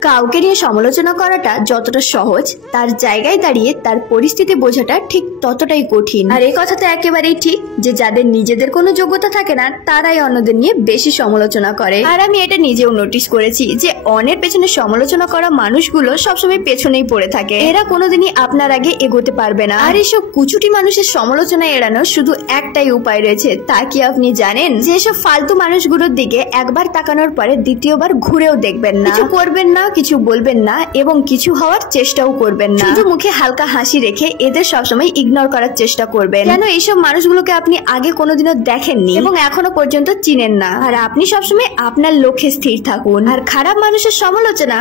কাউকে নিয়ে সমালোচনা করাটা যতটা সহজ, তার জায়গায় দাঁড়িয়ে তার পরিস্থিতি বোঝাটা ঠিক ততটাই কঠিন। আর এই কথা তো একেবারেই ঠিক যে যাদের নিজেদের কোনো যোগ্যতা থাকে না তারাই অন্যদের নিয়ে বেশি সমালোচনা করে। আর আমি এটা নিজেও নোটিস করেছি যে অন্যের পেছনে সমালোচনা করা মানুষগুলো সবসময় পেছনেই পড়ে থাকে। এরা কোনোদিনই আপনার আগে এগোতে পারবে না। আর এইসব কুচুটি মানুষের সমালোচনা এড়ানোর শুধু একটাই উপায় রয়েছে, তা কি আপনি জানেন? যে এসব ফালতু মানুষগুলোর দিকে একবার তাকানোর পরে দ্বিতীয়বার ঘুরেও দেখবেন না, কিছু করবেন না, কিছু বলবেন না এবং কিছু হওয়ার চেষ্টাও করবেন না। শুধু মুখে হালকা হাসি রেখে এদের সবসময় ইগনোর করার চেষ্টা করবেন। কেন এইসব মানুষগুলোকে আপনি আগে কোনোদিনও দেখেননি এবং এখনো পর্যন্ত চিনেন না। আর আপনি সবসময় আপনার লক্ষ্যে স্থির থাকুন। আর খারাপ মানুষের সমালোচনা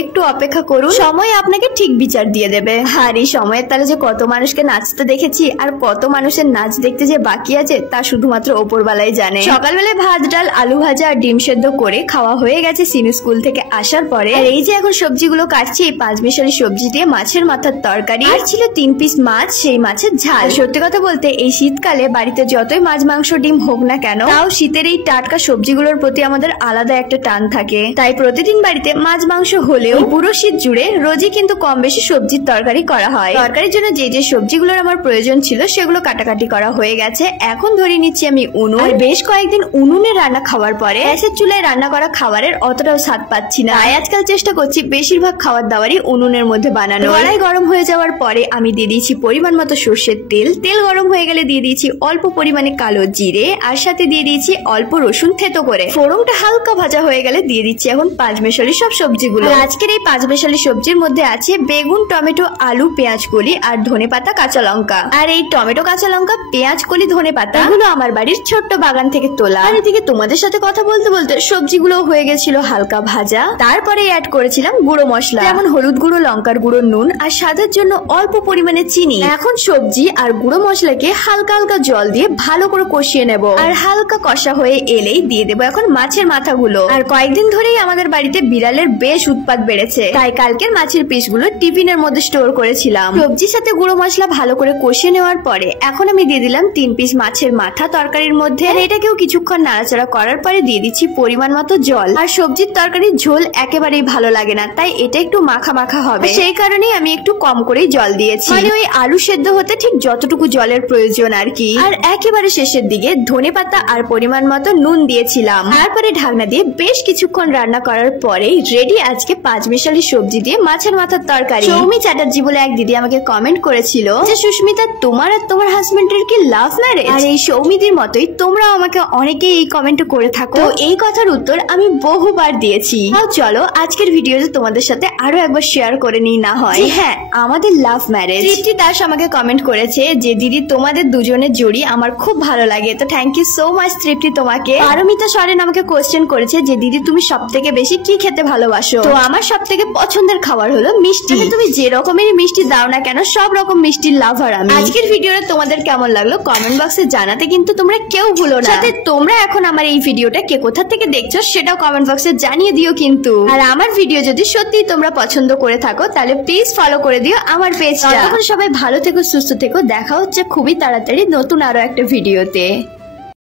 একটু অপেক্ষা করুন, সময় আপনাকে ঠিক বিচার দিয়ে দেবে। আর এই সময়ের তালে যে কত মানুষকে নাচতে দেখেছি আর কত মানুষের নাচ দেখতে যে বাকি আছে তা শুধুমাত্র ওপরওয়ালাই জানে। সকালবেলায় ভাত ডাল আলু ভাজা আর ডিম সেদ্ধ করে খাওয়া হয়ে গেছে সিনু স্কুল থেকে আসার পরে। আর এই যে এখন সবজিগুলো কাটছি, পাঁচমিশালি সবজি দিয়ে মাছের মাথার তরকারি, আর ছিল 3 পিস মাছ, সেই মাছের ঝাল। সত্যি কথা বলতে এই শীতকালে বাড়িতে যতই মাছ মাংস ডিম হোক না কেন, তাও শীতের এই টাটকা সবজিগুলোর প্রতি আমাদের আলাদা একটা টান থাকে। তাই প্রতিদিন বাড়িতে মাছ মাংস হলেও পুরো শীত জুড়ে রোজই কিন্তু কম বেশি সবজির তরকারি করা হয়। তরকারির জন্য যে যে সবজিগুলোর আমার প্রয়োজন ছিল সেগুলো কাটাকাটি করা হয়ে গেছে। এখন ধরে নিচ্ছি আমি উনুন। আর বেশ কয়েকদিন উনুনে রান্না খাওয়ার পরে গ্যাসের চুলায় রান্না করা খাবারের অতটাও স্বাদ পাচ্ছি না। তাই আজকাল চেষ্টা করছি বেশিরভাগ খাবার দাবারই উনুনের মধ্যে বানানো। কড়াই গরম হয়ে যাওয়ার পরে আমি দিয়ে দিয়েছি পরিমাণ মতো সর্ষের তেল। তেল গরম হয়ে গেলে দিয়ে দিয়েছি অল্প পরিমাণে কালো জিরে, আর সাথে দিয়ে দিয়েছি অল্প রসুন থেতো করে। ফোড়নটা হালকা ভাজা হয়ে গেলে দিয়ে দিচ্ছি এখন পাঁচমেশালি সব সবজিগুলো। আজকের এই পাঁচমেশালি সবজির মধ্যে আছে বেগুন, টমেটো, আলু, পেঁয়াজ কলি আর ধনেপাতা, কাঁচা লঙ্কা। আর এই টমেটো, কাঁচা লঙ্কা, পেঁয়াজ কলি, ধনেপাতা এগুলো আমার বাড়ির ছোট্ট বাগান থেকে তোলা। আর এদিকে তোমাদের সাথে কথা বলতে বলতে সবজিগুলো হয়ে গেছিল হালকা ভাজা। তারপরে অ্যাড করেছিলাম গুঁড়ো মশলা, যেমন হলুদ গুঁড়ো, লঙ্কার গুঁড়ো, নুন আর স্বাদের জন্য অল্প পরিমাণে চিনি। এখন সবজি আর গুঁড়ো মশলাকে হালকা হালকা জল দিয়ে ভালো করে কষিয়ে নেব। আর হালকা কষা হয়ে এলেই দিয়ে দেবো এখন মাছের মাথাগুলো। আর কয়েকদিন ধরেই আমাদের বাড়িতে বিড়ালের বেশ উৎপাত বেড়েছে, তাই কালকের মাছের পিসগুলো টিফিনের মধ্যে স্টোর করেছিলাম। সবজির সাথে গুঁড়ো মশলা ভালো করে কষিয়ে নেওয়ার পরে এখন আমি দিয়ে দিলাম 3 পিস মাছের মাথা তরকারির মধ্যে। আর এটাকেও কিছুক্ষণ নাড়াচাড়া করার পরে দিয়ে দিচ্ছি পরিমাণ মতো জল। আর সবজির তরকারির ঝোল একেবারেই ভালো লাগে না, তাই এটা একটু মাখা মাখা হবে, সেই কারণেই আমি একটু কম করেই জল দিয়েছি। মানে ওই আলু সেদ্ধ হতে ঠিক যতটুকু জলের প্রয়োজন আর কি। আর একেবারে শেষের দিকে ধনেপাতা আর পরিমাণ মতো নুন দিয়েছিলাম। তারপরে ঢাকনা দিয়ে বেশ কিছুক্ষণ রান্না করার পরেই রেডি আজকে পাঁচমিশালি সবজি দিয়ে মাছের মাথার তরকারি। সৌমি চ্যাটার্জি বলে এক দিদি আমাকে কমেন্ট করেছিল যে সুস্মিতা, তোমার আর তোমার হাজবেন্ডের কি লাভ ম্যারেজ? আর এই সৌমিদির মতোই তোমরা আমাকে অনেকেই এই কমেন্ট করে থাকো। তো এই কথার উত্তর আমি বহুবার দিয়েছি। চলো আজকের ভিডিওতে তোমাদের সাথে আরো একবার শেয়ার করে নিই না হয়। হ্যাঁ, আমাদের লাভ ম্যারেজ। তৃপ্তি দাস আমাকে কমেন্ট করেছে যে দিদি তোমাদের দুজনের জোড়ি আমার খুব ভালো লাগে। তো থ্যাংক ইউ সো মাচ তৃপ্তি তোমাকে। পারমিতা সরেন আমাকে কোয়েশ্চেন করেছে যে দিদি তুমি সব থেকে বেশি কি খেতে ভালোবাসো? তো আমার সব থেকে পছন্দের খাবার হলো মিষ্টি। তুমি যে রকমেরই মিষ্টি দাও না কেন সব রকম মিষ্টির লাভার আমি। আজকের ভিডিওটা তোমাদের কেমন লাগলো কমেন্ট বক্সে জানাতে কিন্তু তোমরা কেউ ভুলো না। সাথে তোমরা এখন আমার এই ভিডিওটা কে কোথা থেকে দেখছো সেটাও কমেন্ট বক্সে জানিয়ে দিও কিন্তু। আর আমার ভিডিও যদি সত্যি তোমরা পছন্দ করে থাকো তাহলে প্লিজ ফলো করে দিও আমার পেজটা। তখন সবাই ভালো থেকো, সুস্থ থেকো। দেখা হচ্ছে খুবই তাড়াতাড়ি নতুন আরো একটা ভিডিওতে।